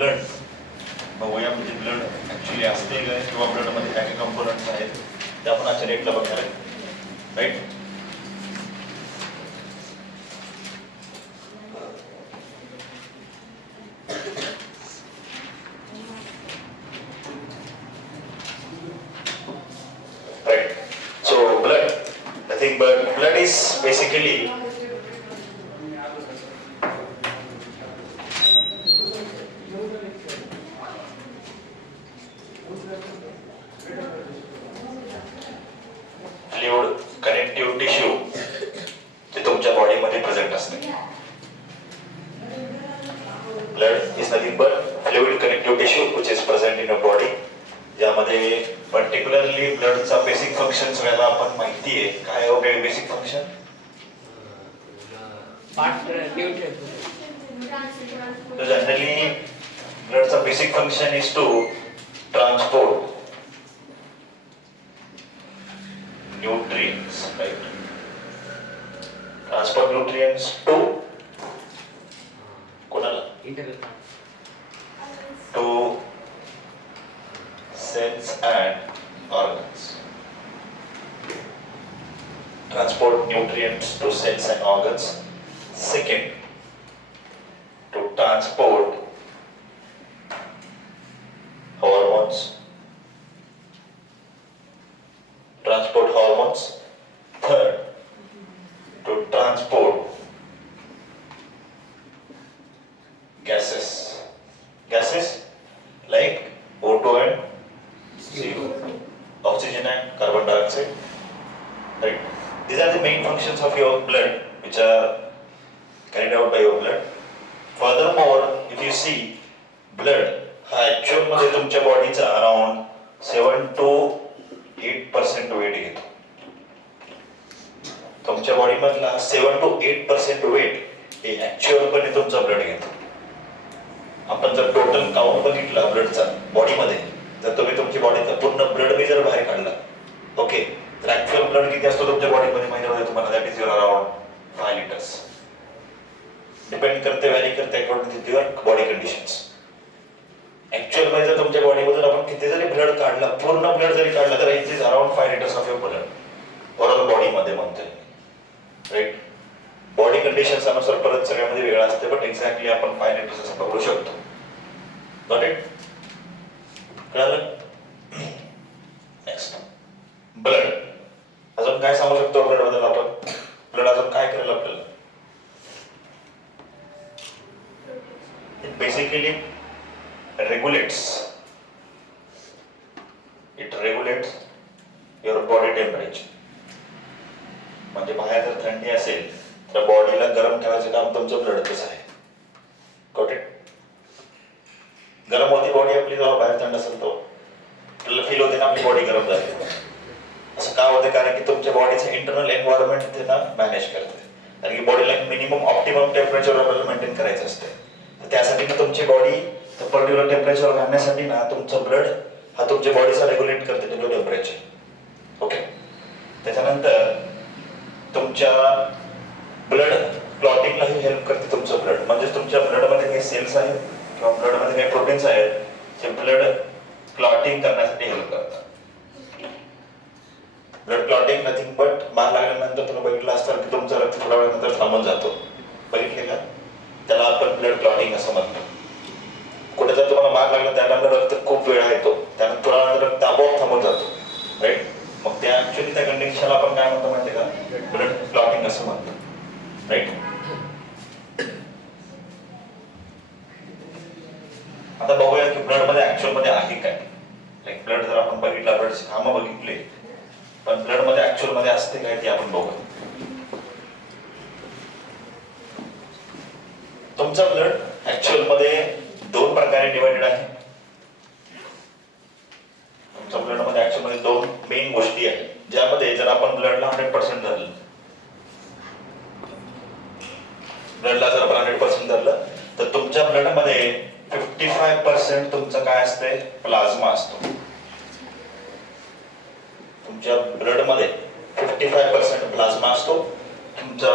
Blood बघूया, म्हणजे blood actually असते काय किंवा ब्लडमध्ये काय काय कंपोनंट्स आहेत ते आपण आजच्या डेटला बघणार आहे, right. Right. So blood, nothing but blood is basically fluid connective tissue जे तुमच्या बॉडीमध्ये प्रेझेंट असते. Blood is nothing but fluid connective tissue which is present in your body, ज्यामध्ये पर्टिक्युलरली ब्लडचा बेसिक फंक्शन सगळ्यांना आपण माहिती आहे. काय हो काय basic function? So generally blood's basic function is to transport nutrients, right? Transport nutrients to to cells and organs. Transport nutrients to cells and organs. Second, to transport hormones. Transport hormones. Third, to transport gases. Gases like O2 and CO, oxygen and carbon dioxide. Right. These are the main functions of your blood, which are carried out by your blood. Furthermore, if you see, blood हा actual मध्ये तुमच्या बॉडीचा around 7 to 8% weight घेतो. तुमच्या body मधला 7 to 8% weight हे ऍक्च्युअलपणे तुमचा blood घेतो. आपण जर टोटल काउंट बघितला ब्लडचा बॉडीमध्ये, जर तुम्ही तुमची बॉडीचा पूर्ण ब्लड बी जर बाहेर काढला, ओके, तर ऍक्च्युअल ब्लड किती असतो तुमच्या बॉडीमध्ये महिन्यामध्ये तुम्हाला, that is your around 5 litres. Depend करते, व्हॅरी करते according to your body conditions. Actual मध्ये जर तुमच्या बॉडीमधून आपण किती जरी ब्लड काढला, पूर्ण ब्लड जरी काढला, तर it is around 5 litres of your blood overall बॉडीमध्ये म्हणतोय, राईट. बॉडी कंडिशन्स अनुसार परत सगळ्यामध्ये वेगळा असते, बट एक्झॅक्टली आपण 5 लिटर्स असं पकडू शकतो. Got it? कळलं? Next, blood. अजून काय सांगू शकतो ब्लड बद्दल आपण? ब्लड अजून काय करेल आपल्याला? It basically regulates your body temperature. म्हणजे बाहेर जर थंडी असेल तर बॉडीला गरम ठेवायचं काम तुमचं ब्लडच आहे. Got it? गरम होती बॉडी आपली जेव्हा बाहेर थंड असेल तो आपल्याला फील होते ना आपली बॉडी गरम झाली. असं का होतं? कारण की तुमच्या बॉडीचं इंटरनल एन्व्हायरमेंट ते ना मॅनेज करते. कारण की बॉडीला मिनिमम ऑप्टिमम टेम्परेचर आपल्याला मेंटेन करायचं असते. त्यासाठी ना तुमची बॉडी पर्टिक्युलर टेम्परेचर घालण्यासाठी ना तुमचं ब्लड हा तुमच्या बॉडीचा रेग्युलेट करते तुमचं टेम्परेचर. ओके. त्याच्यानंतर तुमच्या ब्लड क्लॉटिंगलाही हेल्प करते तुमचं ब्लड. म्हणजे तुमच्या ब्लडमध्ये काही सेल्स आहेत किंवा ब्लडमध्ये काही प्रोटीन्स आहेत जे ब्लड क्लॉटिंग करण्यासाठी हेल्प करतात. ब्लड क्लॉटिंग नथिंग बट मार लागल्यानंतर तुम्ही बघितलं असतं की तुमचा रक्त थोड्या वेळानंतर थांबून जातो. बघितले का? त्याला आपण ब्लड क्लॉटिंग असं म्हणतो. कुठे जर तुम्हाला मार लागला त्यानंतर रक्त खूप वेळा येतो, त्यानंतर थोडा वेळ रक्त आपोआप थांबून जातो, राईट. मग त्या ऍक्च्युअली त्या कंडिशनला आपण काय म्हणतो माहिती का? ब्लड क्लॉटिंग असं म्हणतो, राईट. आता बघूया की ब्लड मध्ये ऍक्च्युअल मध्ये आहे काय. लाईक ब्लड जर आपण बघितला, ब्लडची कामं बघितली, पण ब्लड मध्ये ऍक्च्युअल मध्ये असते काय ते आपण बघू. तुमचा ब्लड ऍक्च्युअल मध्ये 2 प्रकारे डिवाइडेड आहे. तुमच्या ब्लड मध्ये ऍक्च्युअल मध्ये 2 मेन गोष्टी आहेत, ज्यामध्ये जर आपण ब्लडला 100% धरलं, जर आपण 100% धरलं तर तुमच्या ब्लड मध्ये 55% तुमचं काय असते? प्लाझ्मा असतो. तुमच्या ब्लड मध्ये 55% प्लाझ्मा असतो. तुमचा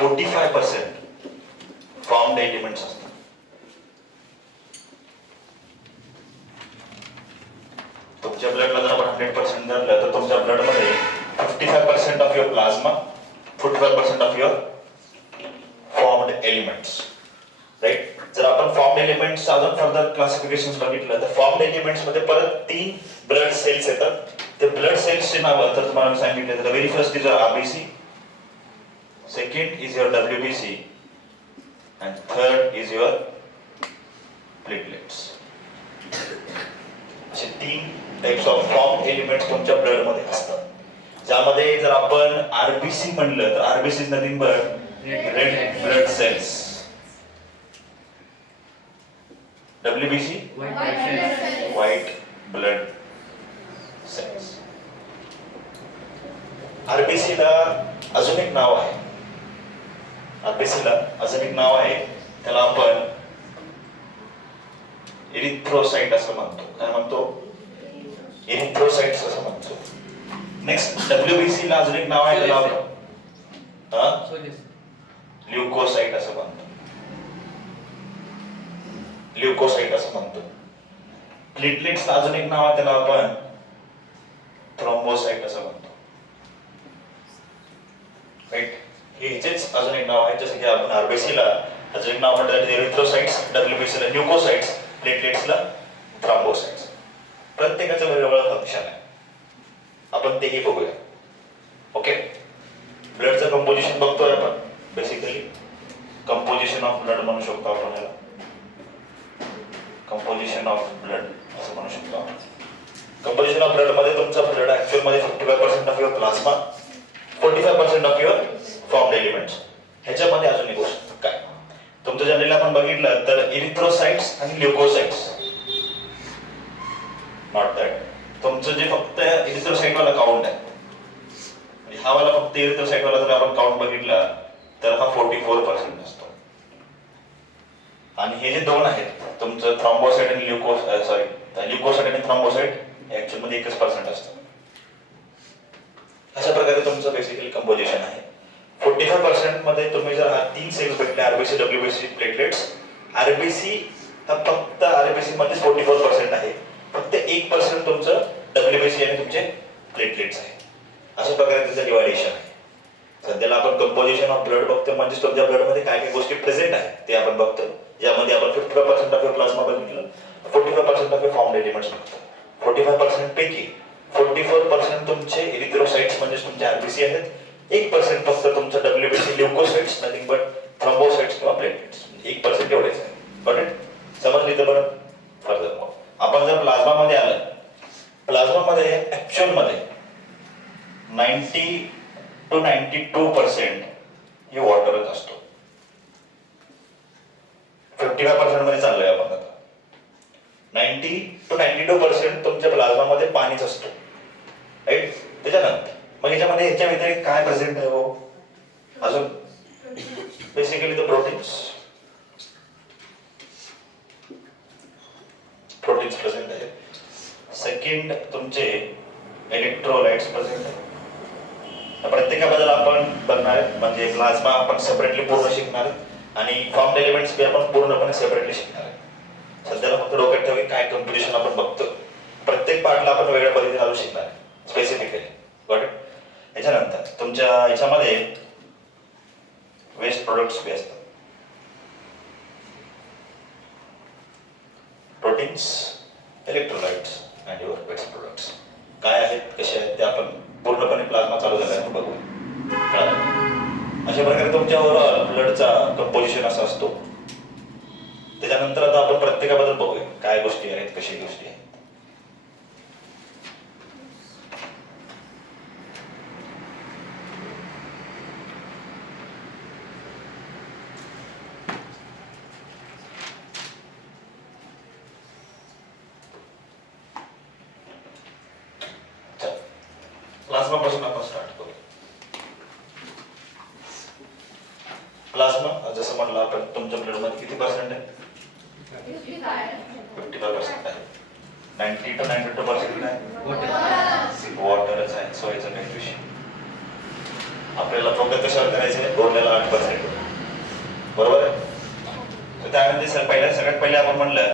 45% फॉर्म्ड एलिमेंट्स असतात. तुमच्या ब्लडला जर आपण 100% धरलं तर तुमच्या ब्लडमध्ये 55% of your plasma, 45% of your formed elements, right. जर आपण फॉर्म्ड एलिमेंट्स अजून फर्दर क्लासिफिकेशन बघितलं तर फॉर्म्ड एलिमेंट्स मध्ये परत 3 ब्लड सेल्स येतात. ते ब्लड सेल्सचे नाव तर तुम्हाला सांगितले तर very first is RBC, second is your WBC and third is your platelets. असे 3 टाइप्स ऑफ फॉर्म एलिमेंट्स तुमच्या ब्लड मध्ये असतात. ज्यामध्ये जर आपण आरबीसी म्हणलं तर RBC is nothing but red blood cells, WBC white blood cells. RBC ला अजून एक नाव आहे, आरबीसीला अजून एक नाव आहे, त्याला आपण इरिथ्रोसाइट असं म्हणतो. काय म्हणतो? इरिथ्रोसाइट्स असं म्हणतो. नेक्स्ट डब्ल्यूबीसी ला अजून एक नाव आहे, त्याला आपण ल्युकोसाइट असं म्हणतो. ल्युकोसाइट असं म्हणतो. प्लेटलेट्स ला अजून एक नाव आहे, त्याला आपण थ्रोम्बोसाइट असं म्हणतो. राईट. हे हिचेच अजून एक नाव आहे. जसं की आपण आरबीसी ला अजून एक नाव म्हणतात एरिथ्रोसाइट्स, डब्ल्यूबीसी ला ल्युकोसाइट्स, प्लेटलेट्स ला थ्रोम्बोसाइट्स. प्रत्येकाचं वेगवेगळं फंक्शन आहे, आपण तेही बघूया. ओके. ब्लडचं कंपोजिशन बघतोय आपण. बेसिकली कंपोजिशन ऑफ ब्लड म्हणू शकतो आपण याला. कंपोजिशन ऑफ ब्लड असं म्हणू शकतो आपण. कंपोजिशन ऑफ ब्लड मध्ये तुमचा ब्लड ऍक्च्युअल मध्ये 55% of your plasma, 45% of your formed elements. ह्याच्यामध्ये अजून एक गोष्ट काय तुमचं जनरली आपण बघितलं तर इरिथ्रोसाइट्स आणि ल्युकोसाइट्स, नॉट दॅट. तुमचं जे फक्त इरिथ्रोसाइट वाला काउंट आहे, म्हणजे हा वाला फक्त इरिथ्रोसाइट वाला जर आपण काउंट बघितला तर हा 44% असतो. आणि हे जे दोन आहेत तुमचं थ्रोम्बोसाइट आणि ल्युकोसाइट आणि थ्रोम्बोसाइट ऍक्च्युअल मध्ये 1% असतं. अशा प्रकारे तुमचं बेसिकली कंपोजिशन आहे. 45% मध्ये तुम्ही जर 3 सेल्स भेटले, आरबीसी, डब्ल्यूबीसी, प्लेटलेट्स. आरबीसी हा फक्त आरबीसी मध्ये 44% आहे, फक्त 1% तुमचं डब्ल्यूबीसी आणि तुमचे प्लेटलेट्स आहे. अशा प्रकारे त्याचं डिवायडेशन आहे. सध्याला आपण कंपोजिशन ऑफ ब्लड बघतो, म्हणजे तुमच्या ब्लड मध्ये काय काय गोष्टी प्रेझेंट आहेत ते आपण बघतो. ज्यामध्ये आपण 55% ऑफ प्लाझ्मा बघितलं, 45% ऑफ फॉर्म्ड एलिमेंट्स बघतो. 45% पैकी 44% तुमचे इरिथ्रोसाइट्स म्हणजे तुमचे आरबीसी आहेत, 1% फक्त तुमचं WBC, leucocytes, nothing but thrombocytes किंवा प्लेटलेट्स. 1% एवढेच आहे. Got it? समजली तर बरं. फर्दर मग आपण जर प्लाझ्मा मध्ये आलं, प्लाझ्मा मध्ये ऍक्च्युअल मध्ये 90 to 92% हे वॉटरच असतो. 55% मध्ये चाललोय आपण आता. 90 to 92% तुमच्या प्लाझ्मा मध्ये पाणीच असतो, राईट. त्याच्यानंतर मग ह्याच्यामध्ये ह्याच्या व्यतिरिक्त काय प्रेझेंट आहे हो? अजून बेसिकली द प्रोटीन्स प्रेझेंट आहे. सेकंड तुमचे इलेक्ट्रोलाइट्स प्रेझेंट आहे. प्रत्येकाबद्दल आपण बघणार आहे, म्हणजे प्लाझ्मा आपण सेपरेटली पूर्ण शिकणार आणि फॉर्म्ड एलिमेंट्स बी आपण पूर्णपणे सेपरेटली शिकणार आहे. सध्याला फक्त डोक्यात ठेवा काय कंपोजिशन आपण बघतो. प्रत्येक पार्टला आपण वेगळ्या पद्धतीने अजून शिकणार आहे स्पेसिफिकली. Got it? याच्यानंतर तुमच्या याच्यामध्ये वेस्ट प्रोडक्ट्स बी असतात. Proteins, electrolytes and your waste products काय आहेत, कसे आहेत ते आपण पूर्णपणे प्लाझ्मा चालू झाल्यानंतर बघू. अशा प्रकारे तुमच्या ओव्हरऑल ब्लडचा कंपोजिशन असा असतो. त्याच्यानंतर आता आपण प्रत्येकाबद्दल बघूया काय गोष्टी आहेत, कशी गोष्टी आहेत. प्लाझ्मा पासून आपण स्टार्ट करू. प्लाझ्मा जसं म्हटलं आपण तुमच्या ब्लड मध्ये किती पर्सेंट आहे? 55% आहे. 90 to 92% आहे वॉटरच आहे. सो याचा काही विषय. आपल्याला फोकस कशावर करायचे? उरलेला 8%. बरोबर आहे. तर त्यामध्ये सगळ्यात पहिले आपण म्हणलं